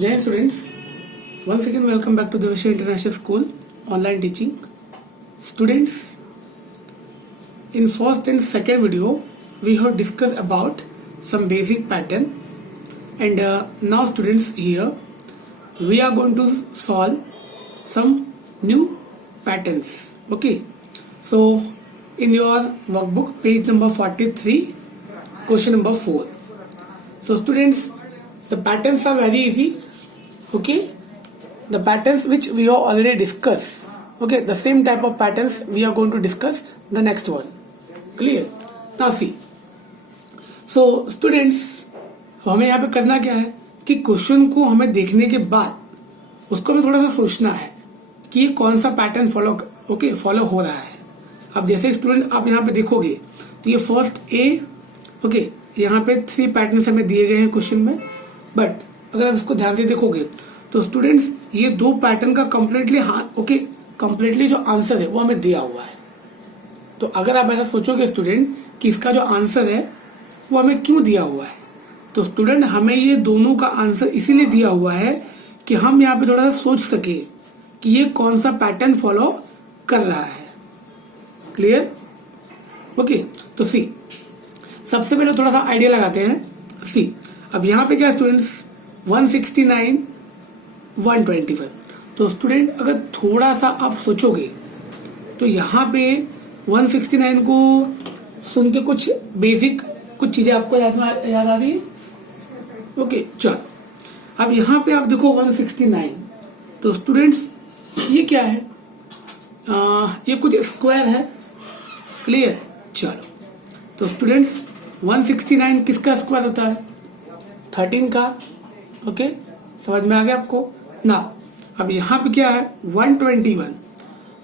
Jai Hind students, once again welcome back to the Vishay International School online teaching. Students, in first and second video we have discussed about some basic pattern, and now students here we are going to solve some new patterns. Okay, so in your workbook page number 43, question number 4. So students, the patterns are very easy. Okay, the patterns which we have already discussed. Okay, the same type of patterns we are going to discuss the next one. Clear? Now see. So students, हमें यहाँ पे करना क्या है कि question को हमें देखने के बाद उसको हमें थोड़ा सा सोचना है कि ये कौन सा पैटर्न फॉलो हो रहा है. अब जैसे स्टूडेंट आप यहाँ पे देखोगे तो ये फर्स्ट ए, ओके, यहाँ पे 3 पैटर्न्स हमें दिए गए हैं क्वेश्चन में, बट अगर आप इसको ध्यान से देखोगे तो स्टूडेंट्स ये 2 पैटर्न का कंप्लीटली जो आंसर है वो हमें दिया हुआ है. तो अगर आप ऐसा सोचोगे स्टूडेंट कि इसका जो आंसर है वो हमें क्यों दिया हुआ है, तो स्टूडेंट हमें ये दोनों का आंसर इसीलिए दिया हुआ है कि हम यहाँ पे थोड़ा सा सोच सके कि ये कौन सा पैटर्न फॉलो कर रहा है. क्लियर? ओके, तो सी सबसे पहले थोड़ा सा आइडिया लगाते हैं. सी अब यहाँ पे क्या स्टूडेंट्स 169 125. तो स्टूडेंट अगर थोड़ा सा आप सोचोगे तो यहाँ पे 169 को सुन के कुछ बेसिक कुछ चीजें आपको याद आ रही है. ओके चलो, अब यहाँ पे आप देखो 169. तो स्टूडेंट्स ये क्या है? ये कुछ स्क्वायर है. क्लियर? चलो, तो स्टूडेंट्स 169 किसका स्क्वायर होता है? 13 का. ओके, समझ में आ गया आपको ना? अब यहाँ पे क्या है 121.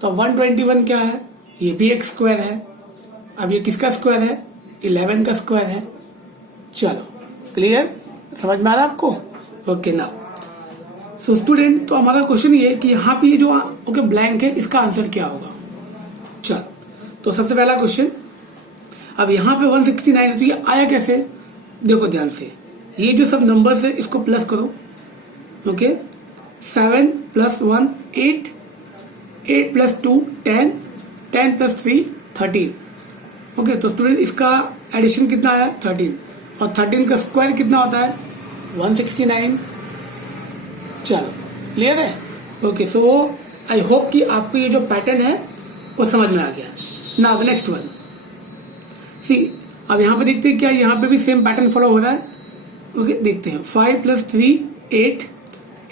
तो 121 क्या है? ये भी एक स्क्वायर है. अब ये किसका स्क्वायर है? 11 का स्क्वायर है. चलो, क्लियर? समझ में आ रहा है आपको? ओके ना. सो स्टूडेंट, तो हमारा क्वेश्चन ये है कि यहाँ पे ये जो ब्लैंक है इसका आंसर क्या होगा. चलो, तो सबसे पहला क्वेश्चन, अब यहाँ पे 169 है तो ये आया कैसे? देखो ध्यान से, ये जो सब नंबर्स है इसको प्लस करो. ओके, 7 + 1 8, 8 + 2 10, 10 + 3 13. ओके, तो स्टूडेंट इसका एडिशन कितना आया? 13. और 13 का स्क्वायर कितना होता है? 169. चलो, क्लियर है? ओके, सो आई होप कि आपको ये जो पैटर्न है वो समझ में आ गया. Now the next one. See अब यहाँ पे देखते हैं क्या यहाँ पे भी सेम पैटर्न फॉलो हो रहा है. ओके, देखते हैं. 5 + 3 8,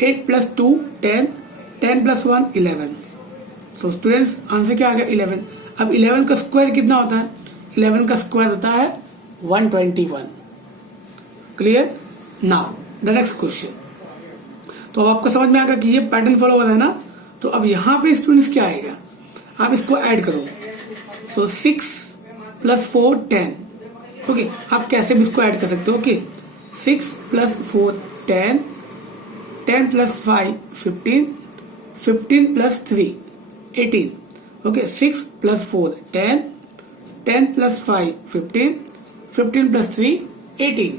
8 + 2 10, 10 + 1 11. तो स्टूडेंट्स आंसर क्या आ गया? 11. अब 11 का स्क्वायर कितना होता है? 11 का स्क्वायर होता है 121. Clear? Now the next question. तो अब आपको समझ में आ गया कि ये पैटर्न फॉलो हो रहा है ना. तो अब यहाँ पे स्टूडेंट्स क्या आएगा? आप इसको ऐड करो. सो 6 + 4 10. ओके, आप कैसे भी इसको ऐड कर सकते हो. ओके, 6 + 4 10, 10 + 5 15, 15 + 3 18. ओके, 6 + 4 10, 10 + 5 15, 15 + 3 18.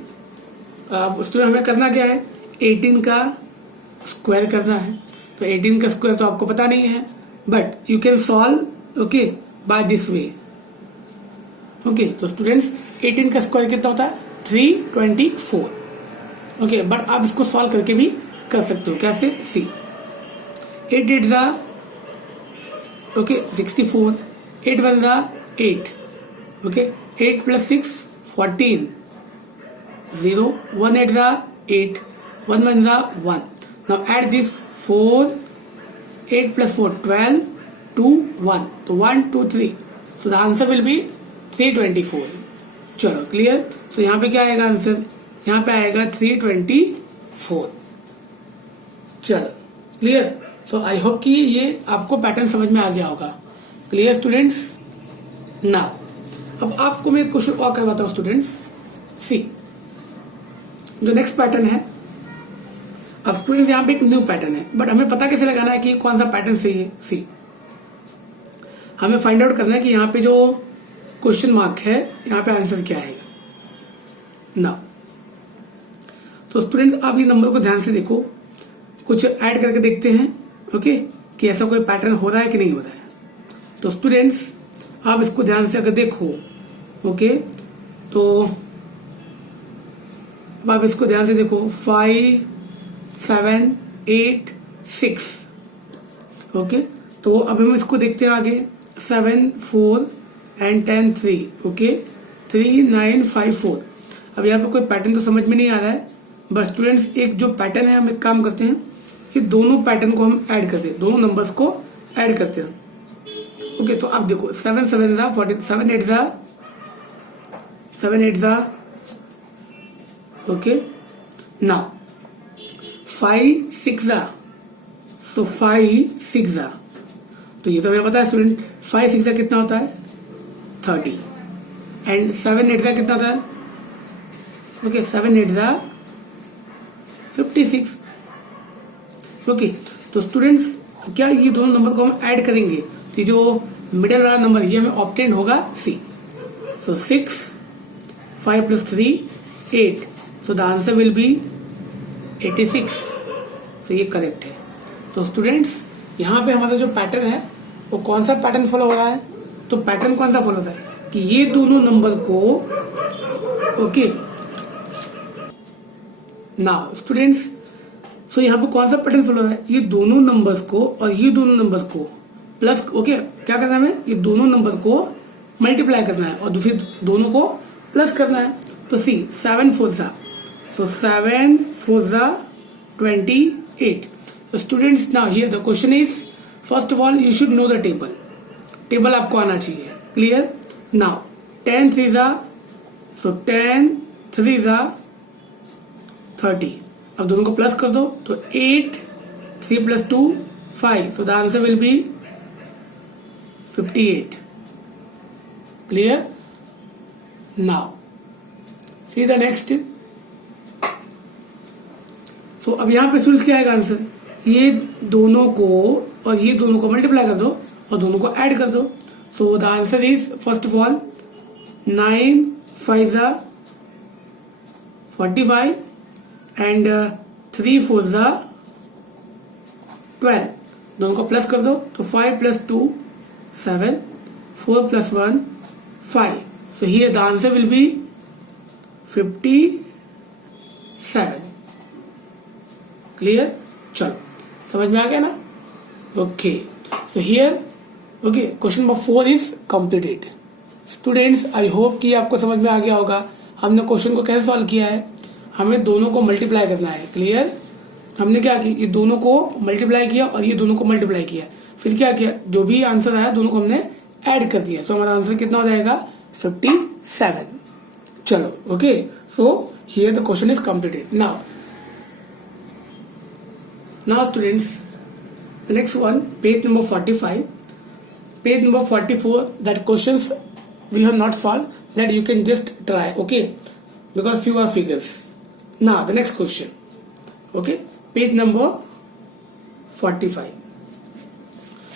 अब स्टूडेंट हमें करना क्या है? 18 का स्क्वायर करना है. तो 18 का स्क्वायर तो आपको पता नहीं है, but you can solve okay by this way. Okay, तो स्टूडेंट्स 18 का स्क्वायर कितना होता है? 324. ओके, बट आप इसको सॉल्व करके भी कर सकते हो. कैसे? सी 8 8 ज़ा ओके 64, 8 1 ज़ा 8. ओके, 8 + 6 14, 0 1 8 ज़ा 8, 1 1 ज़ा 1. Now add this 4, 8 + 4 12, 2 1. तो 1 2 3. So the answer will be 324. चलो, क्लियर? तो यहाँ पे क्या आएगा आंसर? यहाँ पे आएगा 324. चलो, क्लियर? सो आई होप कि ये आपको पैटर्न समझ में आ गया होगा. Clear students? ना अब आपको मैं क्वेश्चन और करवाता हूँ स्टूडेंट्स. सी जो नेक्स्ट पैटर्न है, अब स्टूडेंट्स यहाँ पे एक न्यू पैटर्न है, बट हमें पता कैसे लगाना है कि कौन सा पैटर्न सही है. सी हमें फाइंड आउट करना है कि यहाँ पे जो क्वेश्चन मार्क है यहाँ पे आंसर क्या आएगा ना. तो स्टूडेंट आप ये नंबर को ध्यान से देखो. कुछ ऐड करके देखते हैं, ओके, कि ऐसा कोई पैटर्न हो रहा है कि नहीं हो रहा है। तो स्टूडेंट्स आप इसको ध्यान से अगर देखो, ओके, तो अब आप इसको ध्यान से देखो, 5 7 8 6, ओके। तो अब हम इसको देखते हैं आगे, 7 4 एंड 10 3, ओके, 3 9 5 4। अब यहाँ पे कोई पैटर्न तो समझ में नहीं आ रहा है, बट स्टूडेंट्स एक जो पैटर्न है हम एक काम करते हैं, ये दोनों पैटर्न को हम ऐड करते हैं, दोनों नंबर्स को ऐड करते हैं, ओके। तो आप देखो 7 7 जा 40, 7 8 जा 7 8 जा, ओके। नाउ 5 6 जा, सो 5 6 जा, तो ये तो हमें पता है स्टूडेंट, 5 6 जा कितना होता है 30, एंड 7 8 जा कितना होता है, ओके, 7 8 जा 56, ओके। तो स्टूडेंट्स क्या ये दोनों नंबर को हम ऐड करेंगे, तो ये जो मिडिल वाला नंबर ये हमें ऑब्टेन होगा सी, सो 6 5 + 3 8, सो द आंसर विल बी 86, तो ये करेक्ट है। तो स्टूडेंट्स यहाँ पे हमारा जो पैटर्न है वो कौन सा पैटर्न फॉलो हो रहा है, तो पैटर्न कौन सा फॉलो होता है कि ये दोनों नंबर को, ओके, नाउ स्टूडेंट्स, सो यहाँ पे कौन सा पैटर्न फॉलो हो रहा है, ये दोनों नंबर्स को और ये दोनों नंबर्स को प्लस, ओके, क्या करना है हमें, ये दोनों नंबर को मल्टीप्लाई करना है और दूसरे दोनों को प्लस करना है। तो सी 7 4 जा, सो 7 4 जा 28। Students now here the question is, first of all you should know the table आपको आना चाहिए, क्लियर। नाउ 10 3 जा, सो 10 3 जा 30, अब दोनों को प्लस कर दो, तो 8 3 + 2 5, so the answer will be 58, clear. Now see the next, so अब यहां पे स्टूडेंट्स क्या आएगा आंसर, ये दोनों को और ये दोनों को मल्टीप्लाई कर दो और दोनों को ऐड कर दो, सो the answer is first of all 9 5 जा 45 एंड 3 4 जा 12, दोनों को प्लस कर दो, तो 5 + 2 7, 4 + 1 5, so here the answer will be 57, clear। चलो समझ में आ गया ना, okay. So here, okay, question number 4 is completed. Students I hope कि आपको समझ में आ गया होगा हमने क्वेश्चन को कैसे सॉल्व किया है। हमें दोनों को मल्टीप्लाई करना है, क्लियर। हमने क्या किया, ये दोनों को मल्टीप्लाई किया और ये दोनों को मल्टीप्लाई किया, फिर क्या किया, जो भी आंसर आया दोनों को हमने ऐड कर दिया, सो हमारा आंसर कितना हो जाएगा 57। चलो, okay, so here the question is completed. Now students the next one, page number 45, page number 44, that questions we have not solved, that you can just try, okay, because few are figures. Now the next question, okay, page number 45.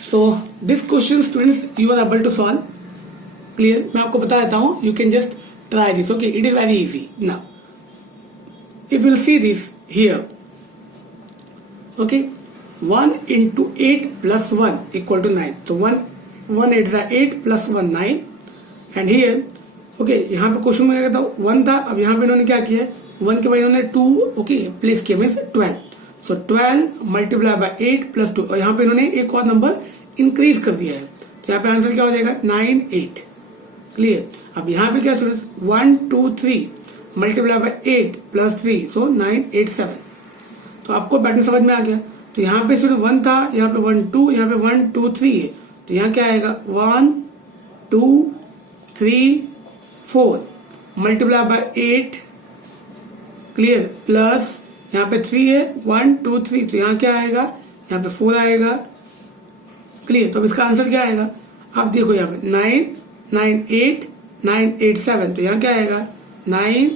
So this question students you are able to solve, clear। मैं आपको बता देता हूँ, you can just try this, okay, it is very easy। Now if you will see this here, okay, 1 × 8 + 1 = 9, तो 1 8 जा 8 + 1 9, and here, okay, यहाँ पे question में क्या था 1 था, अब यहाँ पे इन्होंने क्या किया, 1 के बाद इन्होंने 2, ओके, प्लेस किया, मीन्स 12, सो 12 × 8 + 2, और यहाँ पे इन्होंने एक और नंबर इंक्रीज कर दिया है, तो यहाँ पे आंसर क्या हो जाएगा 9 8, क्लियर। अब यहाँ पे क्या स्टूडेंट्स 1 2 3 × 8 + 3, सो 9 8 7, तो आपको पैटर्न समझ में आ गया। तो यहाँ पे सिर्फ 1 था, यहाँ पे 1 2, यहाँ पे 1 2 3 है, तो यहाँ क्या आएगा 1 2 3 4 × 8, क्लियर, प्लस यहाँ पे 3 है 1 2 3, तो यहाँ क्या आएगा, यहाँ पे 4 आएगा, क्लियर। तो अब इसका आंसर क्या आएगा, आप देखो यहाँ पे 9 9 8 9 8 7, तो यहाँ क्या आएगा 9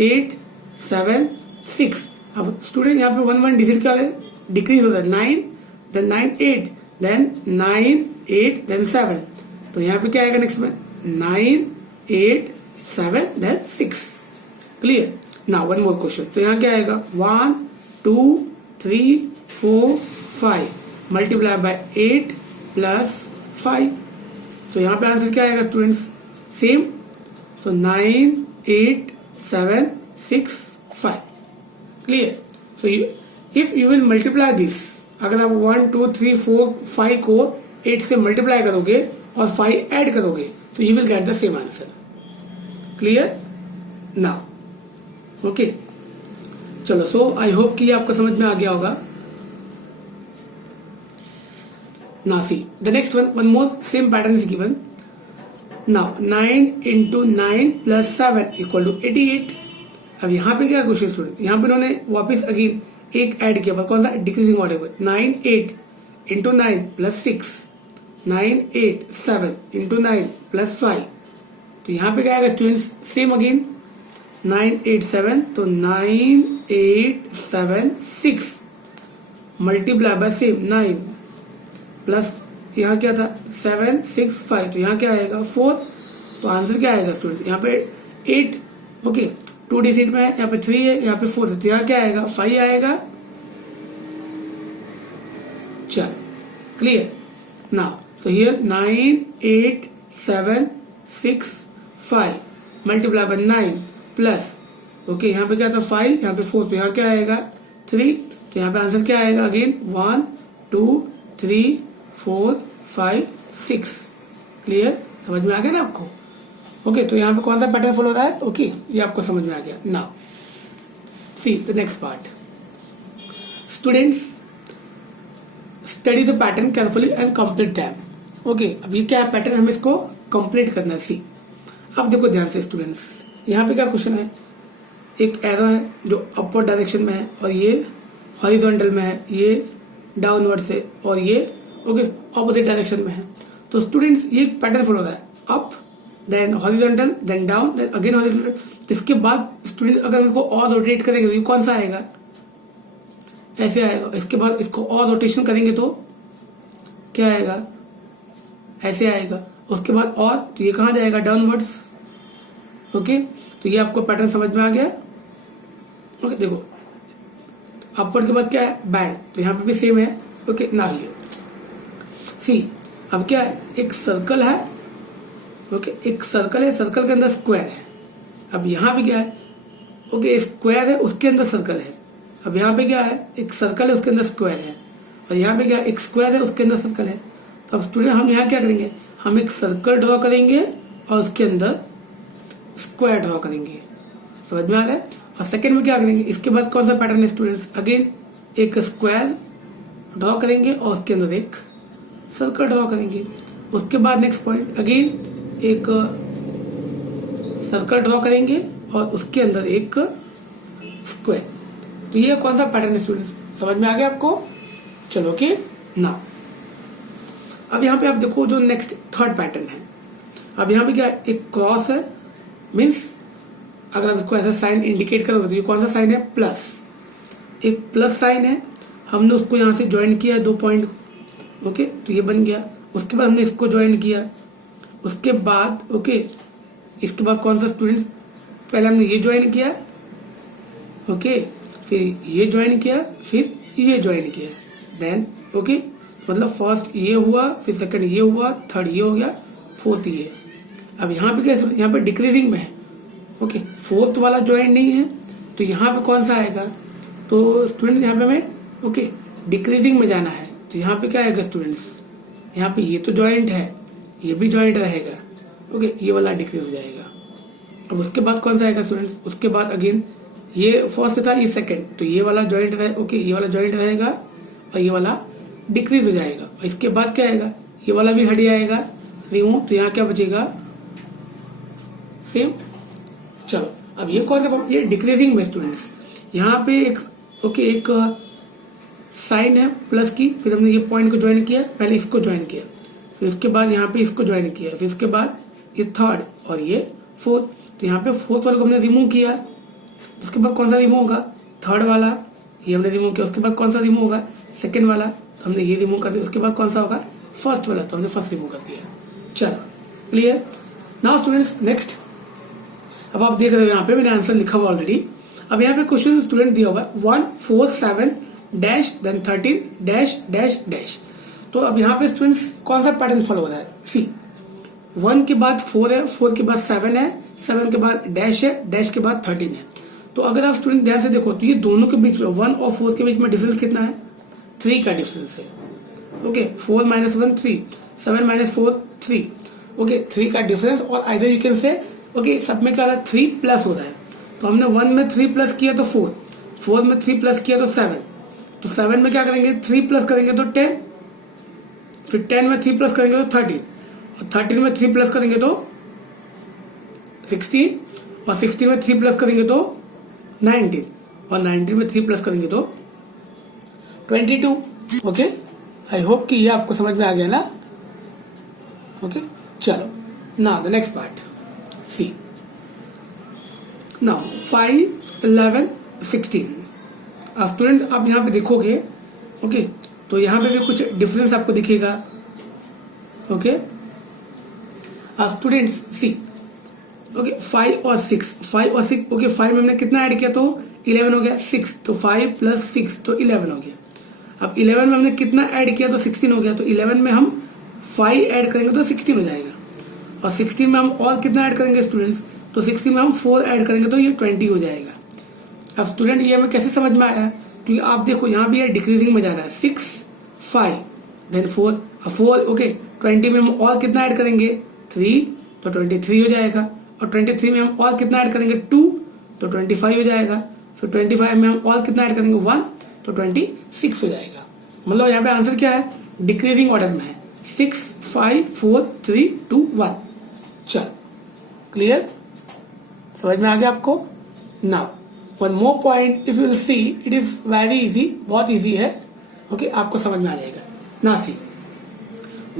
8 7 6। अब स्टूडेंट यहाँ पे 1 1 डिजिट क्या है, डिक्रीज होता है, 9 then 9 8 then 9 8 then 7, तो यहाँ पे क्या आएगा नेक्स्ट में 9 8 7 then 6, clear. Now one more question, तो यहाँ क्या आएगा 1 2 3 4 5 मल्टीप्लाई बाय 8 प्लस 5। तो यहाँ पे आंसर क्या आएगा students? Same. So 9 8 7 6 5। Clear? So if you will multiply this, अगर आप 1 2 3 4 5 को 8 से मल्टीप्लाई करोगे और 5 ऐड करोगे तो you will get the same answer. Clear? Now okay, चलो। सो आई होप कि आपको समझ में आ गया होगा। Now see the next one more same pattern is given. Now 9 into 9 plus 7 equal to 88. अब यहाँ पे क्या क्वेश्चन स्टूडेंट, यहाँ पे उन्होंने वापस अगेन एक ऐड किया, कौन सा? डिक्रीजिंग ऑर्डर में। 9 8 into 9 plus 6, 9 8 7 into 9 plus 5। तो यहाँ पे क्या आएगा स्टूडेंट्स? सेम अगेन 9 8 7, तो 9 8 7 6 मल्टीप्लाई बाय सेम 9 प्लस यहाँ क्या था? 7 6 5, तो यहाँ क्या आएगा? 4। तो आंसर क्या आएगा स्टूडेंट? यहाँ पे 8 ओके 2 डिजिट में है, यहाँ पे 3 है, यहाँ पे 4 है, तो यहाँ क्या आएगा? 5 आएगा। चल clear? Now so here 9 8 7 6 5 multiply by 9 plus okay यहाँ पे क्या था? 5, यहाँ पे 4, तो यहाँ क्या आएगा? 3। तो यहाँ पे आंसर क्या आएगा? अगेन 1 2 3 4 5 6। क्लियर? समझ में आ गया ना आपको? ओके, तो यहाँ पे कौन सा पैटर्न फॉलो हो रहा है? ओके, ये आपको समझ में आ गया। Now see the next part. Students study the pattern carefully and complete them. Okay, अब ये क्या है पैटर्न, हमें इसको कंप्लीट करना है। सी अब देखो ध्यान से स्टूडेंट्स, यहाँ पे क्या क्वेश्चन है? एक एरो है जो अपवर्ड डायरेक्शन में है और ये हॉरिजॉन्टल में है, ये डाउनवर्ड से, और ये ओके ऑपोजिट डायरेक्शन में है। तो स्टूडेंट्स ये पैटर्न फॉलो होता है, up then horizontal then down then again horizontal. इसके बाद स्टूडेंट अगर इसको और रोटेट करेंगे तो ये कौन सा आएगा? ऐसे आएगा। इसके बाद इसको और रोटेशन करेंगे तो क्या आएगा? ऐसे आएगा। उसके बाद और, तो ये कहाँ जाएगा? डाउनवर्ड्स। ओके, तो ये आपको पैटर्न समझ में आ गया। ओके देखो, अपवर्ड के बाद क्या है? बैंड। तो यहाँ पे भी सेम है। ओके नाउ ये सी अब क्या है? एक सर्कल है। ओके एक सर्कल है, सर्कल के अंदर स्क्वायर है। अब यहाँ पे क्या है? ओके स्क्वायर है, उसके अंदर सर्कल है। अब यहाँ पे क्या है? एक सर्कल है, उसके अंदर स्क्वायर है, और यहाँ पे क्या है? एक स्क्वायर है, उसके अंदर सर्कल है। तो अब स्टूडेंट हम यहाँ क्या करेंगे? हम एक सर्कल ड्रॉ करेंगे और उसके अंदर स्क्वायर ड्रॉ करेंगे। समझ में आ रहा है? और सेकंड में क्या करेंगे? इसके बाद कौन सा पैटर्न है स्टूडेंट्स? अगेन एक स्क्वायर ड्रॉ करेंगे और उसके अंदर एक सर्कल ड्रॉ करेंगे। उसके बाद नेक्स्ट पॉइंट अगेन एक सर्कल ड्रॉ करेंगे और उसके अंदर एक स्क्वायर। तो ये कौन सा पैटर्न है स्टूडेंट्स? समझ में आ गया आपको? चलो ओके नाउ अब यहाँ पे आप देखो जो नेक्स्ट थर्ड पैटर्न है। अब यहाँ पे क्या है? एक क्रॉस है, मीन्स अगर आप इसको ऐसा साइन इंडिकेट करोगे तो ये कौन सा साइन है? प्लस। एक प्लस साइन है, हमने उसको यहाँ से ज्वाइन किया दो पॉइंट को। ओके तो ये बन गया। उसके बाद हमने इसको ज्वाइन किया। उसके बाद ओके इसके बाद कौन सा स्टूडेंट्स? पहले हमने ये ज्वाइन किया, ओके फिर ये ज्वाइन किया, फिर ये ज्वाइन किया, देन ओके मतलब फर्स्ट ये हुआ, फिर सेकंड ये हुआ, थर्ड ये हो गया, फोर्थ ये। अब यहाँ पे क्या? यहाँ पे डिक्रीजिंग में है। ओके फोर्थ वाला ज्वाइन नहीं है, तो यहाँ पे कौन सा आएगा? तो स्टूडेंट यहाँ पे हमें ओके डिक्रीजिंग में जाना है। तो यहाँ पे क्या आएगा स्टूडेंट्स? यहाँ पे ये तो ज्वाइंट है, ये भी ज्वाइंट रहेगा। ओके ये वाला डिक्रीज हो जाएगा। अब उसके बाद कौन सा आएगा स्टूडेंट्स? उसके बाद अगेन ये फर्स्ट था, ये सेकंड, तो ये वाला ज्वाइंट रहे। ओके ये वाला ज्वाइंट रहेगा और ये वाला डिक्रीज हो जाएगा। और इसके बाद क्या आएगा? ये वाला भी हट जाएगा, रिमूव। तो यहाँ क्या बचेगा? सेम। चलो अब ये कौन सा? ये डिक्रीजिंग में स्टूडेंट्स। यहाँ पे एक ओके एक साइन है प्लस की, फिर हमने ये पॉइंट को ज्वाइन किया, पहले इसको ज्वाइन किया, फिर उसके बाद यहाँ पे इसको ज्वाइन किया, फिर उसके बाद ये थर्ड और ये फोर्थ। तो यहाँ पे फोर्थ वाले को हमने रिमूव किया। उसके बाद कौन सा रिमूव होगा? थर्ड वाला, ये हमने रिमूव किया। उसके बाद कौन सा रिमूव होगा? सेकंड वाला, तो हमने ये रिमूव कर दिया। उसके बाद कौन सा होगा? फर्स्ट वाला, तो हमने फर्स्ट रिमूव कर दिया। चलो क्लियर। नाउ स्टूडेंट्स नेक्स्ट, अब आप देख रहे हो यहाँ पे मैंने आंसर लिखा हुआ ऑलरेडी। अब यहाँ पे क्वेश्चन स्टूडेंट दिया हुआ है 1 4 7 dash then 13 dash dash dash. तो अब यहाँ पे स्टूडेंट्स कौन सा पैटर्न फॉलो हो रहा है? सी 1 के बाद 4 है, 4 के बाद 7 है, 7 के बाद डैश है, डैश के बाद 13 है। तो अगर आप स्टूडेंट ध्यान से देखो तो ये दोनों के बीच में 1 और 4 के बीच में डिफरेंस कितना है? 3 का डिफरेंस है। Okay 4 minus 1 3, 7 minus 4 3। ओके 3 का डिफरेंस और either you can say okay सब में क्या रहा है 3 प्लस हो रहा है। तो हमने 1 में 3 प्लस किया तो 4, 4 में 3 प्लस किया तो 7, तो 7 में क्या करेंगे 3 प्लस करेंगे तो 10, फिर 10 में 3 प्लस करेंगे तो 13, और 13 में 3 प्लस करेंगे तो 16, और 16 में 3 प्लस करेंगे तो 19, और 19 में 3 प्लस करेंगे तो 22। ओके आई होप कि ये आपको समझ में आ गया ना। ओके चलो now the next part C. Now 5 11 16। अब स्टूडेंट आप यहाँ पे देखोगे ओके तो यहाँ पे भी कुछ डिफरेंस आपको दिखेगा। ओके अब स्टूडेंट्स सी ओके 5 और 6, 5 और 6 ओके 5 में हमने कितना ऐड किया तो 11 हो गया, 6 तो 5 प्लस 6 तो 11 हो गया। अब 11 में हमने कितना ऐड किया तो 16 हो गया, तो 11 में हम 5 ऐड करेंगे तो 16 हो जाएगा, और 16 में हम और कितना ऐड करेंगे स्टूडेंट्स, तो 16 में हम 4 ऐड करेंगे तो ये 20 हो जाएगा। अब स्टूडेंट ये हमें कैसे समझ में आया? क्योंकि आप देखो यहाँ भी ये डिक्रीजिंग में जा रहा है, 6 5 देन 4 4 ओके 20 में हम और कितना ऐड करेंगे 3 तो 23 हो जाएगा, और 23 में हम और कितना ऐड करेंगे 2 तो 25 हो जाएगा, फिर 25 में हम और कितना ऐड करेंगे 1 तो 26 हो जाएगा। मतलब यहाँ पे आंसर क्या है? डिक्रीजिंग ऑर्डर में है, 6 5 4 3 2 1। चलो क्लियर, समझ में आ गया आपको? Now one more point if you will see it is very easy, बहुत इजी है। ओके आपको समझ में आ जाएगा ना। सी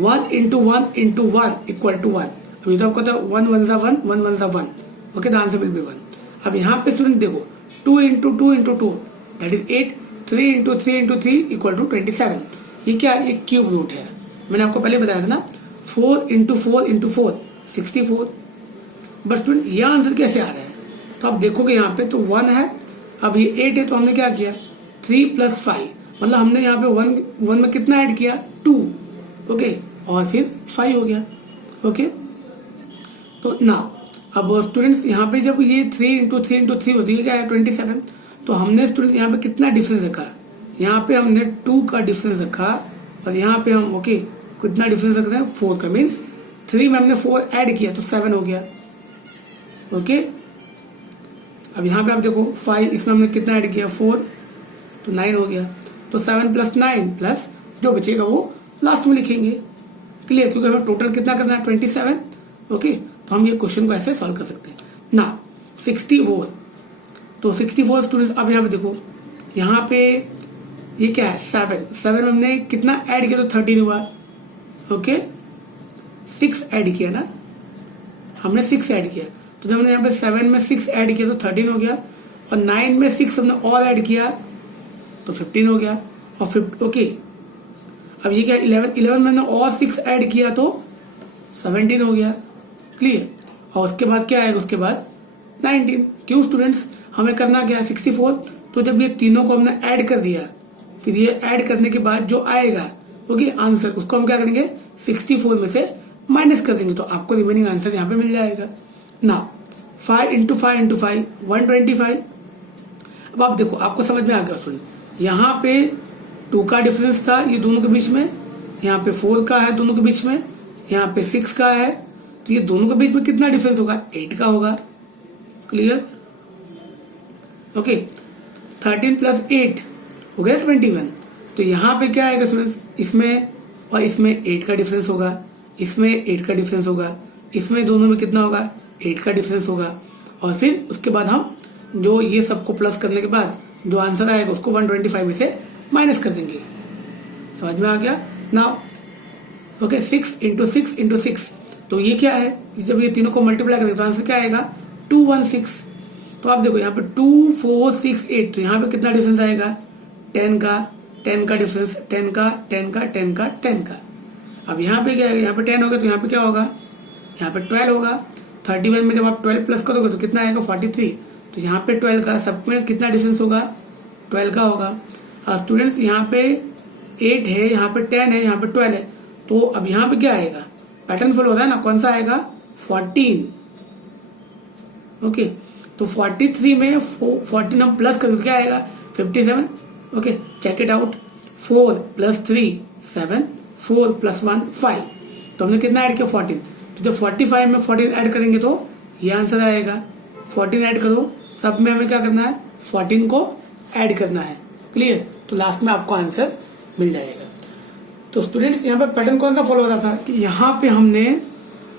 1 into 1 into 1 इक्वल टू 1। अभी तो आपको 1 1 सा 1 1 1 सा 1। Okay the answer will B 1। अब यहाँ पे स्टूडेंट देखो 2 into 2 into 2 that is 8, 3 into 3 into 3 equal to 27। ये क्या है? एक क्यूब रूट है, मैंने आपको पहले बताया था ना। 4 into 4 into 4 64। बट स्टूडेंट ये आंसर कैसे आ रहा है? तो आप देखोगे यहाँ पे तो 1 है, अब ये 8 है, तो हमने क्या किया 3 + 5, मतलब हमने यहाँ पे 1 में कितना ऐड किया 2 ओके और फिर 5 हो गया। ओके तो ना अब स्टूडेंट्स यहाँ पे जब ये 3 into 3 into 3 होती है क्या है 27, तो हमने स्टूडेंट यहाँ पे कितना डिफरेंस रखा? यहाँ पे हमने 2 का डिफरेंस रखा, और यहाँ पे हम ओके कितना डिफरेंस रख रहे हैं 4 का, मीन्स 3 में हमने 4 ऐड किया तो 7 हो गया। ओके अब यहाँ पे आप देखो 5, इसमें हमने कितना ऐड किया 4 तो 9 हो गया, तो 7 + 9 प्लस जो बचेगा वो लास्ट में लिखेंगे। क्लियर, क्योंकि हमें टोटल कितना करना है 27। ओके तो हम ये क्वेश्चन को ऐसे सॉल्व कर सकते हैं ना। 64, तो 64 स्टूडेंट्स अब यहाँ पे देखो, यहाँ पे ये क्या है 7 में हमने कितना ऐड किया तो 13 हुआ। ओके 6 ऐड किया ना, हमने 6 ऐड किया, तो जब हमने यहाँ पे 7 में 6 ऐड किया तो 13 हो गया, और 9 में 6 हमने और ऐड किया तो 15 हो गया, और ओके अब ये क्या 11 में हमने और 6 ऐड किया तो 17 हो गया। क्लियर, और उसके बाद क्या आएगा उसके बाद 19। क्यों स्टूडेंट्स? हमें करना क्या है 64, तो जब ये तीनों को हमने ऐड कर दिया, फिर ये ऐड करने के बाद जो आएगा ओके आंसर, उसको हम क्या करेंगे 64 में से माइनस कर देंगे, तो आपको रिमेनिंग आंसर यहाँ पे मिल जाएगा ना। 5 into 5 into 5 125। अब आप देखो आपको समझ में आ गया स्टूडेंट, यहाँ पे 2 का डिफरेंस था ये दोनों के बीच में, यहाँ पे 4 का है दोनों के बीच में, यहाँ पे 6 का है, तो ये दोनों के बीच में कितना डिफरेंस होगा 8 का होगा। क्लियर, ओके 13 + 8 हो गया 21। तो यहाँ पे क्या आएगा स्टूडेंट्स, इसमें और इसमें 8 का डिफरेंस होगा, इसमें 8 का डिफरेंस होगा, इसमें दोनों में कितना होगा 8 का डिफरेंस होगा, और फिर उसके बाद हम जो ये सबको प्लस करने के बाद जो आंसर आएगा उसको 125 में से माइनस कर देंगे। समझ में आ गया ना? ओके 6 into 6 into 6, तो ये क्या है, जब ये तीनों को मल्टीप्लाई करेंगे तो आंसर क्या आएगा 216। तो आप देखो यहाँ पे 2 4 6 8, तो यहाँ पे कितना डिफरेंस आएगा 10 का डिफरेंस, 10 का 10 का 10 का 10 का। अब यहाँ पे क्या है, यहाँ पे 10 होगा तो यहाँ पे क्या होगा, यहाँ पे 12 होगा। 31 में जब आप 12 प्लस करोगे तो कितना आएगा 43, तो यहाँ पे 12 का सब में कितना डिफरेंस होगा 12 का होगा। स्टूडेंट्स यहाँ पे 8 है, यहाँ पे 10 है, यहाँ पे 12 है, तो अब यहाँ पे क्या आएगा, पैटर्न फॉलो हो रहा है ना, कौन सा आएगा 14। ओके, तो 43 में 14 हम प्लस करेंगे क्या आएगा 57। ओके, चेक इट आउट, 4 + 3 7, 4 + 1 5, तो हमने कितना ऐड किया 14। तो जब 45 में 14 ऐड करेंगे तो ये आंसर आएगा। 14 ऐड करो, सब में हमें क्या करना है 14 को ऐड करना है, क्लियर। तो लास्ट में आपको आंसर मिल जाएगा। तो स्टूडेंट्स यहाँ पे पैटर्न कौन सा फॉलो हो रहा था कि यहाँ पे हमने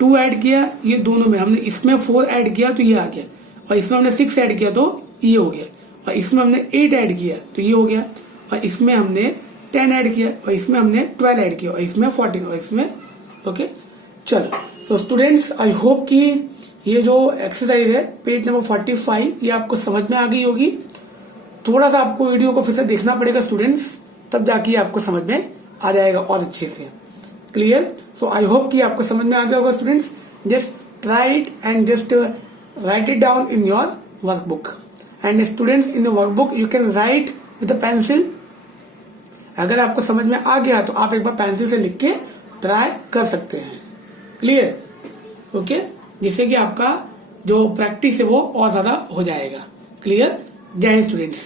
2 ऐड किया, ये दोनों में हमने इसमें 4 ऐड किया तो ये आ गया, और इसमें हमने 6 ऐड किया तो ये हो गया, और इसमें हमने 8 ऐड किया तो ये हो गया, और इसमें हमने 10 ऐड किया, और इसमें हमने 12 ऐड किया, और इसमें 14, और इसमें ओके। चलो, तो स्टूडेंट्स आई होप कि ये जो एक्सरसाइज है पेज नंबर 45 ये आपको समझ में आ गई होगी। थोड़ा सा आपको वीडियो को फिर से देखना पड़ेगा स्टूडेंट्स, तब जाके आपको समझ में आ जाएगा और अच्छे से, क्लियर। सो आई होप कि आपको समझ में आ गया होगा students. Just try it and just right it down in your workbook, and students in the workbook you can write with the pencil. अगर आपको समझ में आ गया तो आप एक बार पेंसिल से लिख के ट्राई कर सकते हैं, क्लियर। ओके, जिससे कि आपका जो प्रैक्टिस है वो और ज्यादा हो जाएगा, क्लियर। जय हिंद स्टूडेंट्स।